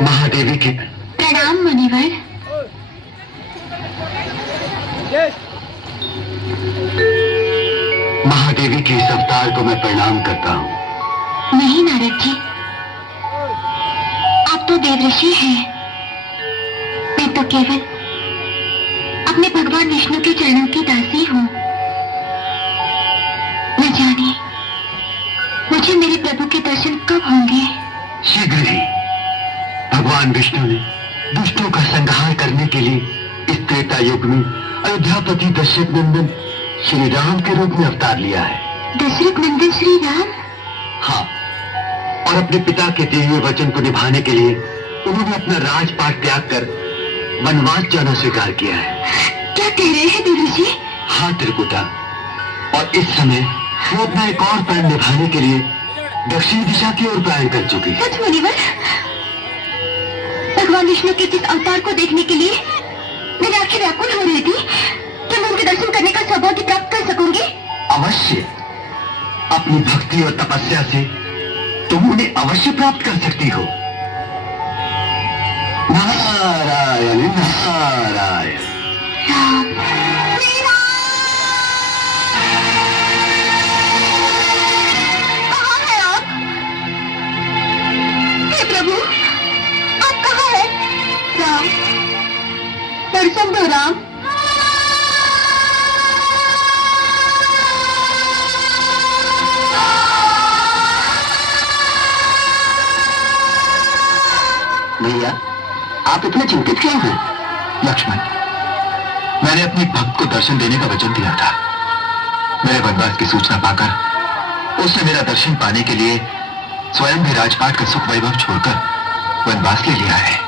महादेवी की प्रणाम मुनिवर। महादेवी के इस अवतार को मैं प्रणाम करता हूँ। नहीं नारद जी, आप तो देवऋषि हैं। मैं तो केवल अपने भगवान विष्णु के चरणों की दासी हूँ। न जाने मुझे मेरे प्रभु के दर्शन कब होंगे। शीघ्र ही। भगवान विष्णु ने दुष्टों का संहार करने के लिए इस त्रेता युग में अयोध्यापति दशरथ नंदन श्री राम के रूप में अवतार लिया है। दशरथ नंदन श्री राम? हाँ, और अपने पिता के दिए हुए वचन को निभाने के लिए उन्होंने अपना राजपाट त्याग कर वनवास जाना स्वीकार किया है। क्या कह रहे हैं देवऋषि? हाँ त्रिकुटा, और इस समय वो अपना एक और प्रण निभाने के लिए दक्षिण दिशा की ओर प्रयाण कर चुकी है। सच मुनिवर? भगवान विष्णु के जिस अवतार को देखने के लिए मेरी आंखें व्याकुल हो रही थी, क्या मैं उनके दर्शन करने का सौभाग्य प्राप्त कर सकूंगी? अवश्य। अपनी भक्ति और तपस्या से तुम उन्हें अवश्य प्राप्त कर सकती हो। नारायण नारायण। राम, कहाँ है आप? हे प्रभु, आप कहाँ हैं? राम, दर्शन दो राम। भैया, आप इतने चिंतित क्यों हैं? लक्ष्मण, मैंने अपनी भक्त को दर्शन देने का वचन दिया था। मेरे वनवास की सूचना पाकर उसने मेरा दर्शन पाने के लिए स्वयं भी राजपाट का सुख वैभव छोड़कर वनवास ले लिया है।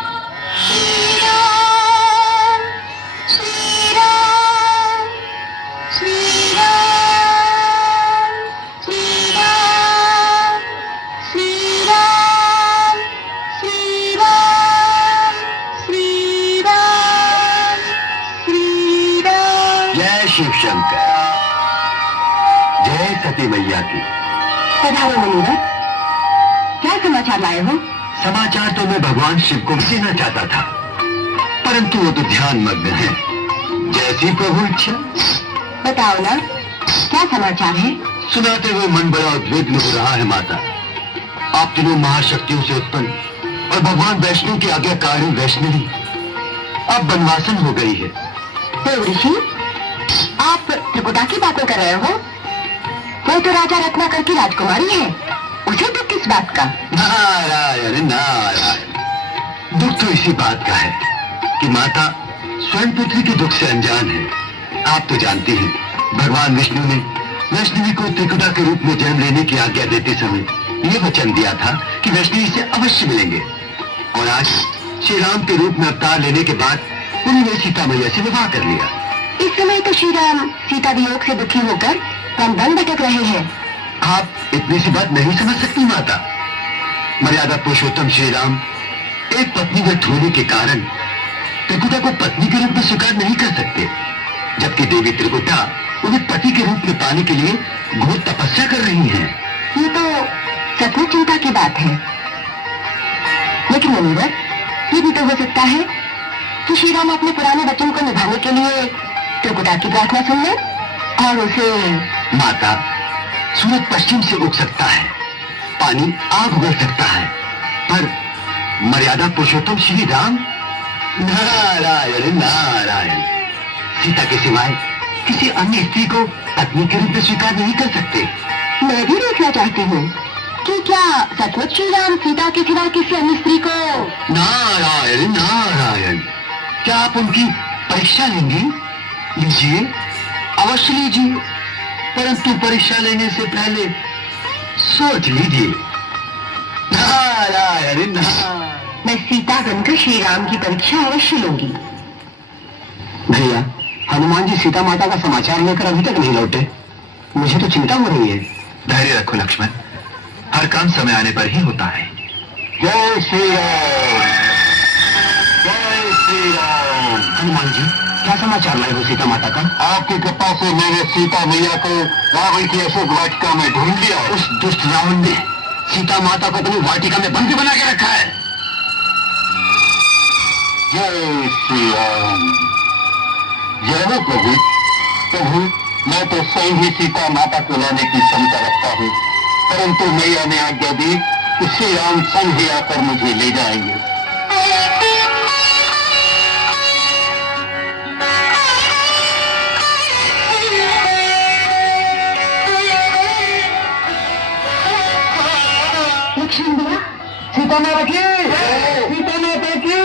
शिव शंकर, जय सती मैया की। पधारो मुनिवर, क्या समाचार लाए हो? समाचार तो मैं भगवान शिव को देना चाहता था, परंतु वो तो ध्यान मग्न है। जैसी प्रभु इच्छा। बताओ ना, क्या समाचार है? सुनाते हुए मन बड़ा उद्विग्न हो रहा है माता। आप तीनों महाशक्तियों से उत्पन्न और भगवान वैष्णु की आज्ञाकारी वैष्णवी अब वनवासन हो गई है। देवऋषि, आप त्रिपुटा की बातें कर रहे हो? वो तो राजा रत्नाकर की राजकुमारी है, उसे दुख किस बात का? नारायण नारायण। दुख तो इसी बात का है कि माता स्वयं पृथ्वी के दुख से अनजान है। आप तो जानते हैं, भगवान विष्णु ने वैष्णवी को त्रिकुटा के रूप में जन्म लेने की आज्ञा देते समय ये वचन दिया था कि वैष्णवी से अवश्य मिलेंगे, और आज श्री राम के रूप में अवतार लेने के बाद उन्होंने सीता मैया से विवाह कर लिया। इस समय तो श्री राम सीता वियोग से दुखी होकर वन वन भटक रहे हैं। आप इतनी सी बात नहीं समझ सकती माता। मर्यादा पुरुषोत्तम श्री राम एक पत्नीव्रत होने के कारण त्रिकुटा को पत्नी के रूप में स्वीकार नहीं कर सकते, जबकि देवी त्रिकुटा उन्हें पति के रूप में पाने के लिए घोर तपस्या कर रही हैं। ये तो सचमुच चिंता की बात है, लेकिन मुनिवर, ये भी तो हो सकता है कि श्री राम अपने पुराने वचन को निभाने के लिए त्रिकुटा की प्रार्थना सुन ले और उसे। माता, सूरज पश्चिम से उग सकता है, पानी आग उगल सकता है, पर मर्यादा पुरुषोत्तम श्री राम नारायण नारायण सीता के सिवाय किसी अन्य स्त्री को पत्नी के रूप में स्वीकार नहीं कर सकते। मैं भी देखना चाहती हूँ कि क्या सचमुच श्री राम सीता के सिवा किसी अन्य स्त्री को। नारायण नारायण, क्या आप उनकी परीक्षा लेंगी? लीजिए, अवश्य लीजिए, परंतु परीक्षा लेने से पहले सोच लीजिए। नारायण नारायण। मैं सीता बनकर श्री राम की परीक्षा अवश्य लूंगी। भैया, हनुमान जी सीता माता का समाचार लेकर अभी तक नहीं लौटे। मुझे तो चिंता हो रही है। धैर्य रखो लक्ष्मण, हर काम समय आने पर ही होता है। जय श्री राम, जय श्री राम। हनुमान जी, क्या समाचार लाए हो सीता माता का? आपकी कृपा से मैंने सीता मैया को रावण की अशोक वाटिका में ढूंढ लिया। उस दुष्ट रावण ने सीता माता को अपनी वाटिका में बंदी बना के रखा है। श्री राम। जय प्रभु। प्रभु, मैं तो स्वयं ही सीता माता को लाने की क्षमता रखता हूँ, परंतु मैया ने आज्ञा दी कि श्री राम स्वयं ही आकर मुझे ले जाएंगे। लक्ष्मण भैया, सीता माता की, सीता माता की,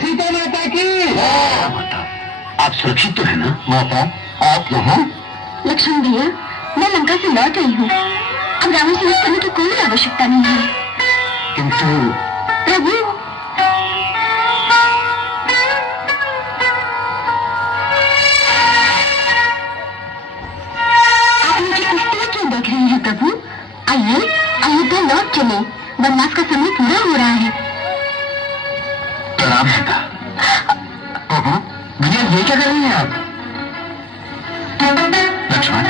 सीता माता की। माता, आप सुरक्षित तो है ना? माता, आप यहाँ? लक्ष्मण भैया, मैं लंका से लौट आई हूँ। अब रावण से युद्ध करने की कोई आवश्यकता नहीं है। किंतु प्रभु, आप मुझे इस तरह क्यों देख रहे हैं प्रभु? आइए, अयोध्या लौट चले। वनवास का समय पूरा हो रहा है। प्रणाम सीता। भैया, ये क्या कर रही हैं आप? लक्ष्मण,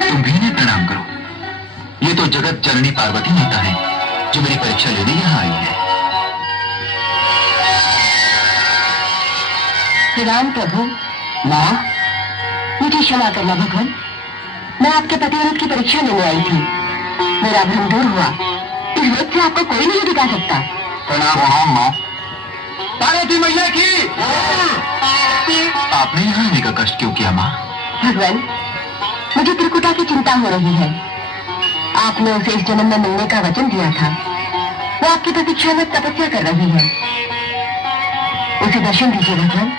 तुम भी इन्हें प्रणाम करो। ये तो जगत जननी पार्वती माता है, जो मेरी परीक्षा लेने यहाँ आई है। श्री राम प्रभु। माँ, मुझे क्षमा करना भगवान। मैं आपके पतिव्रत की परीक्षा लेने आई थी। मेरा भ्रम दूर हुआ। इस वेद से आपको कोई नहीं दिखा सकता। प्रणाम माँ। पार्वती मैया की। आपने यहाँ आने का कष्ट क्यों किया माँ? भगवान, मुझे त्रिकुटा की चिंता हो रही है। आपने उसे इस जन्म में मिलने का वचन दिया था। वो आपकी प्रतीक्षा में तपस्या कर रही है। उसे दर्शन दीजिए भगवान।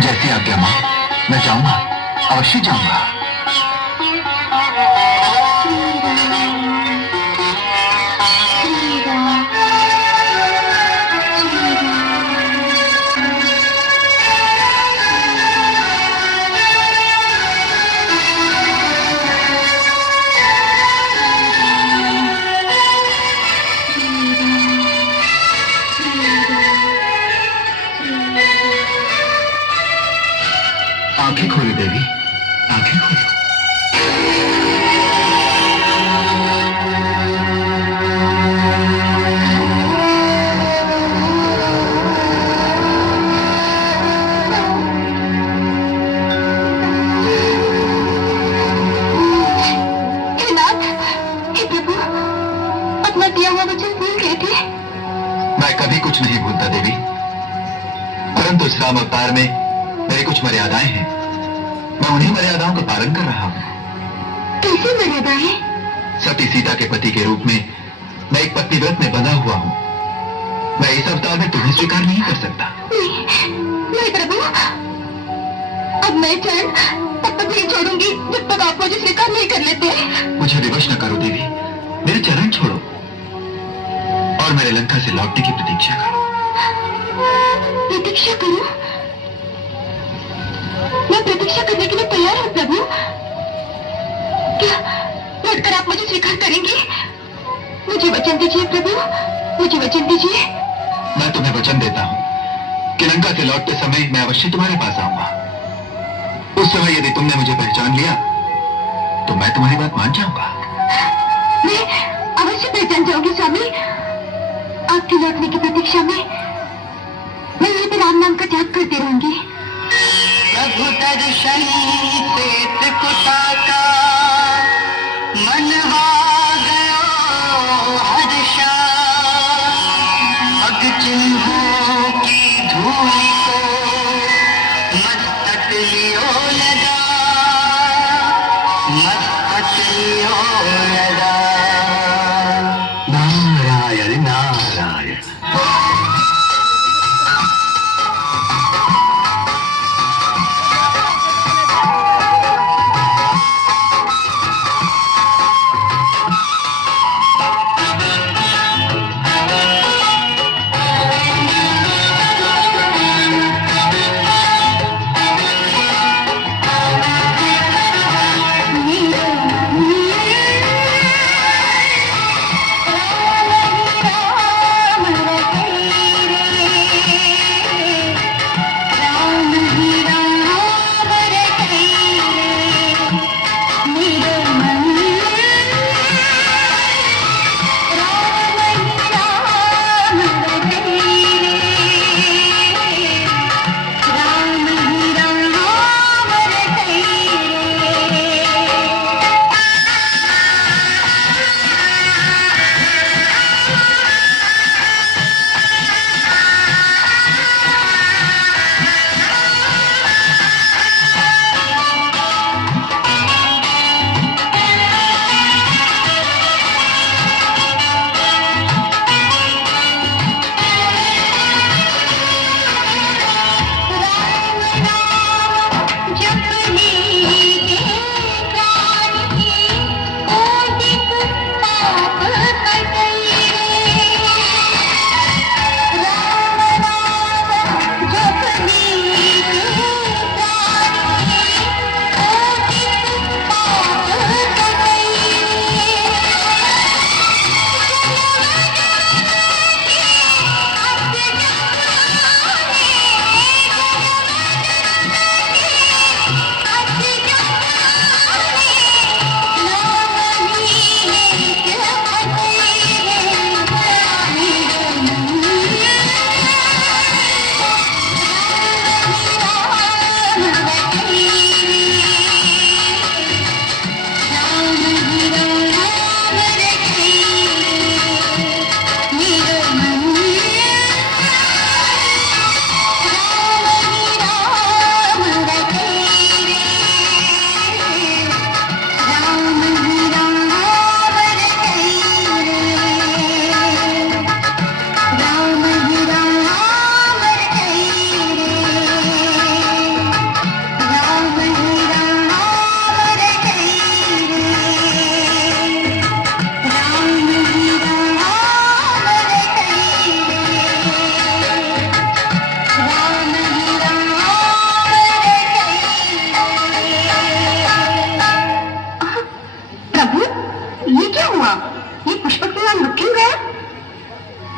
जैसी आज्ञा माँ, मैं जाऊंगा, अवश्य जाऊंगा। आंखें खोलो देवी, आंखें खोलो। हे नाथ, हे प्रभु, अपना दिया हुआ वचन भूल गए थे। मैं कभी कुछ नहीं भूलता देवी, परंतु इस राम अवतार में मेरी कुछ मर्यादाएं हैं। मैं उन्हीं मर्यादाओं का पालन कर रहा हूँ। कैसी मर्यादाएं? सती सीता के पति के रूप में मैं एक पतिव्रत में बंधा हुआ हूँ। मैं इस अवतार में तुम्हें स्वीकार नहीं कर सकता। नहीं प्रभु, अब मैं चैन तब तक नहीं छोड़ूंगी जब तक आप मुझे स्वीकार नहीं कर लेते। मुझे विवश न करो देवी, मेरे चरण छोड़ो और मेरे लंका से लौटने की प्रतीक्षा करो। प्रतीक्षा करो? मैं प्रतीक्षा करने के लिए तैयार हूँ प्रभु। क्या लौटकर आप मुझे स्वीकार करेंगे? मुझे वचन दीजिए प्रभु, मुझे वचन दीजिए। मैं तुम्हें वचन देता हूँ कि लंका से लौटते समय मैं अवश्य तुम्हारे पास आऊंगा। उस समय यदि तुमने मुझे पहचान लिया तो मैं तुम्हारी बात मान जाऊंगा। मैं अवश्य पहचान जाऊंगी स्वामी। आपके लौटने की प्रतीक्षा में मैं यहीं पर राम नाम का जाप करती रहूंगी। प्रभु दर्शन से त्रिकुटा का मनवा गयो हर्षा। पग चिन्हों की धूलि को मस्तक लियो लगा, मस्तक लियो लगा। नारायण नारायण।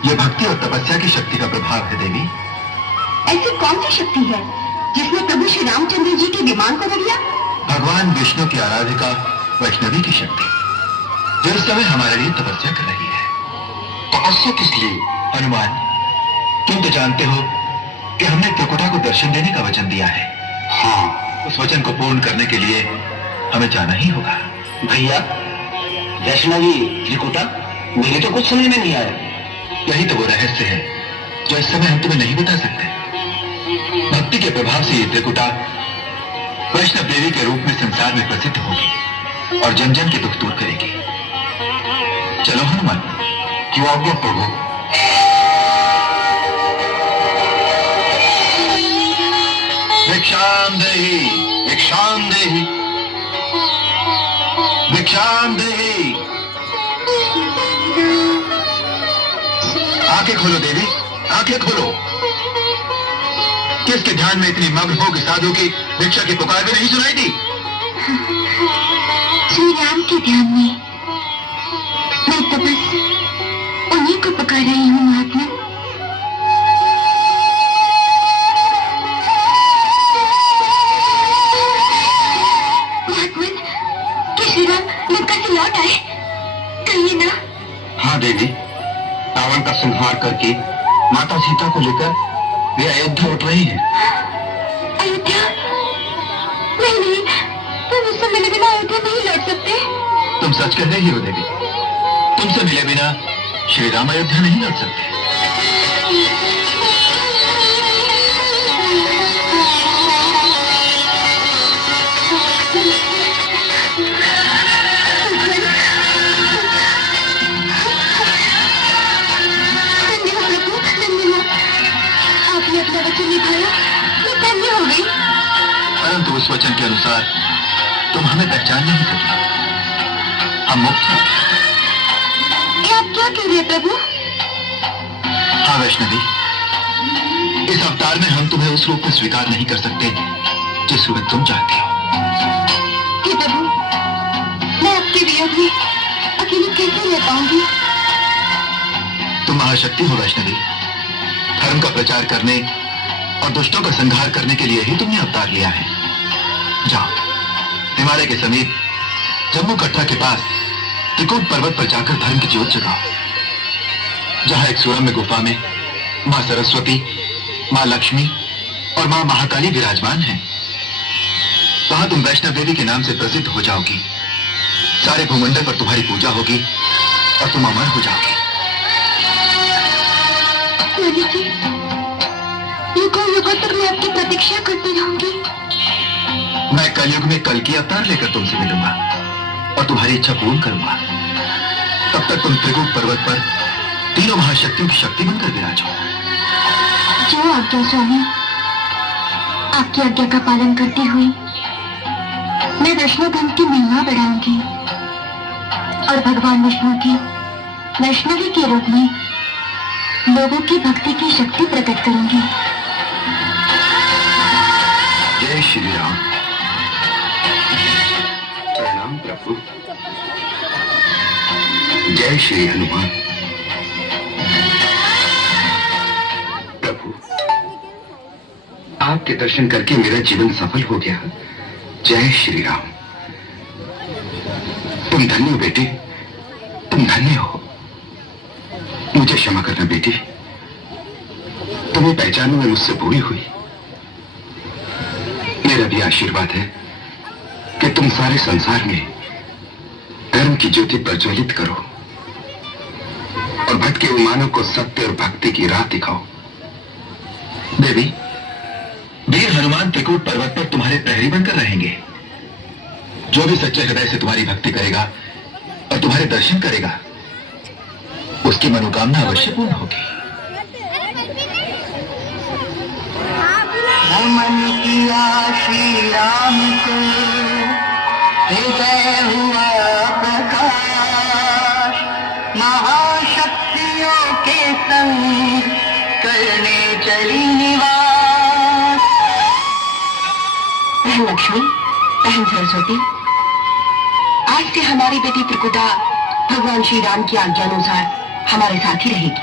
ये भक्ति और तपस्या की शक्ति का प्रभाव है देवी। ऐसी कौन सी शक्ति है जिसने प्रभु श्री रामचंद्र जी के विमान को बदला? भगवान विष्णु की आराधिका वैष्णवी की शक्ति, जो इस समय हमारे लिए तपस्या कर रही है। तपस्या किस लिए? हनुमान, तुम तो जानते हो कि हमने त्रिकुटा को दर्शन देने का वचन दिया है। हाँ, उस वचन को पूर्ण करने के लिए हमें जाना ही होगा। भैया, वैष्णवी त्रिकुटा, मेरे तो कुछ समझ में नहीं आया। यही तो वो रहस्य है जो इस समय हम तुम्हें नहीं बता सकते। भक्ति के प्रभाव से ये त्रिकुटा वैष्णव देवी के रूप में संसार में प्रसिद्ध होगी और जन जन के दुख दूर करेगी। चलो हनुमान, क्यों आज्ञा प्रभु। भिक्षाम देहि, भिक्षाम देहि, भिक्षाम देहि। आंखें खोलो देवी, आंखें खोलो। किसके ध्यान में इतनी मग्न हो कि साधु की भिक्षा की पुकार भी नहीं सुनाई दी? श्री राम के ध्यान में मैं तो बस उन्हीं को पुकार रही हूँ महात्मा। महात्मन, कि श्री राम लंका से लौट आए? कहिए ना। हाँ देवी, रावण का संहार करके माता सीता को लेकर वे अयोध्या लौट रही हैं। अयोध्या? नहीं नहीं, तुम मुझसे मिले बिना अयोध्या नहीं लौट सकते। तुम सच कह रही हो देवी, तुमसे मिले बिना श्री राम अयोध्या नहीं लौट सकते। परंतु उस वचन के अनुसार तुम हमें पहचान नहीं सकी। हम मुक्त हैं। ये आप क्या कह रहे हैं प्रभु? हाँ वैष्णवी, इस अवतार में हम तुम्हें उस रूप में स्वीकार नहीं कर सकते जिस रूप में तुम चाहती हो। हे प्रभु, मैं आपके वियोग में अकेली कैसे रह पाऊंगी? तुम महाशक्ति हो वैष्णवी। धर्म का प्रचार करने और दुष्टों का संहार करने के लिए ही तुमने अवतार लिया है। जाओ, हिमालय के समीप जम्मू कटरा के पास त्रिकुट पर्वत पर जाकर धर्म की ज्योत जगाओ। जहां एक सुरम्य गुफा में मां सरस्वती, मां लक्ष्मी और मां महाकाली विराजमान हैं। वहां तुम वैष्णव देवी के नाम से प्रसिद्ध हो जाओगी। सारे भूमंडल पर तुम्हारी पूजा होगी और तुम अमर हो जाओगी। युगों युगों तक मैं आपकी प्रतीक्षा करती रहूंगी। मैं कलयुग में कल की अवतार लेकर तुमसे मिलूंगा और तुम्हारी इच्छा पूर्ण करूंगा। तब तक तुम त्रिकुट पर्वत पर तीनों महाशक्तियों की शक्ति बनकर विराजो। जो आज्ञा स्वामी, आपकी आज्ञा का पालन करती हुई मैं वैष्णव धर्म की महिमा बढ़ाऊंगी और भगवान विष्णु की वैष्णवी के रूप में लोगों की भक्ति की शक्ति प्रकट करूंगी। जय श्री राम। प्रणाम प्रभु। जय श्री हनुमान। प्रभु, आपके दर्शन करके मेरा जीवन सफल हो गया। जय श्री राम। तुम धन्य हो बेटी, तुम धन्य हो। मुझे क्षमा करना बेटी, तुम्हें पहचानने में मुझसे भूल हुई। मेरा भी आशीर्वाद है कि तुम सारे संसार में धर्म की ज्योति प्रज्वलित करो और भटके हुए मानव को सत्य और भक्ति की राह दिखाओ। देवी, वीर हनुमान त्रिकुट पर्वत पर तुम्हारे प्रहरी बनकर रहेंगे। जो भी सच्चे हृदय से तुम्हारी भक्ति करेगा और तुम्हारे दर्शन करेगा, उसकी मनोकामना अवश्य पूर्ण होगी। मन किया श्री राम को, हृदय हुआ प्रकाश, महाशक्तियों के संग करने चली निवास। बहन लक्ष्मी, बहन सरस्वती, आज से हमारी बेटी त्रिकुटा भगवान श्री राम की आज्ञा अनुसार हमारे साथ ही रहेगी।